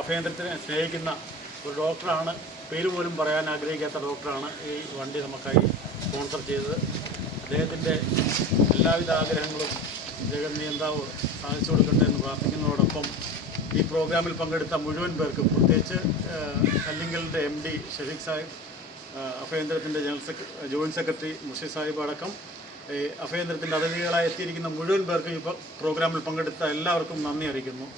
അഭയന്ദ്രത്തിനെ സ്നേഹിക്കുന്ന ഒരു ഡോക്ടറാണ്, പേര് പോലും പറയാൻ ആഗ്രഹിക്കാത്ത ഡോക്ടറാണ് ഈ വണ്ടി നമുക്കായി സ്പോൺസർ ചെയ്തത്. അദ്ദേഹത്തിൻ്റെ എല്ലാവിധ ആഗ്രഹങ്ങളും ജഗന്നിയന്താവ് സാധിച്ചു കൊടുക്കട്ടെ എന്ന് പ്രാർത്ഥിക്കുന്നതോടൊപ്പം ഈ പ്രോഗ്രാമിൽ പങ്കെടുത്ത മുഴുവൻ പേർക്കും, പ്രത്യേകിച്ച് കല്ലിങ്കലിൻ്റെ MD Shefeeq Sahib, അഭയന്ദ്രത്തിൻ്റെ joint secretary Murshid Sahib അടക്കം അഭയന്ദ്രത്തിൻ്റെ അതിഥികളായി എത്തിയിരിക്കുന്ന മുഴുവൻ പേർക്കും ഈ പ്രോഗ്രാമിൽ പങ്കെടുത്ത എല്ലാവർക്കും നന്ദി അറിയിക്കുന്നു.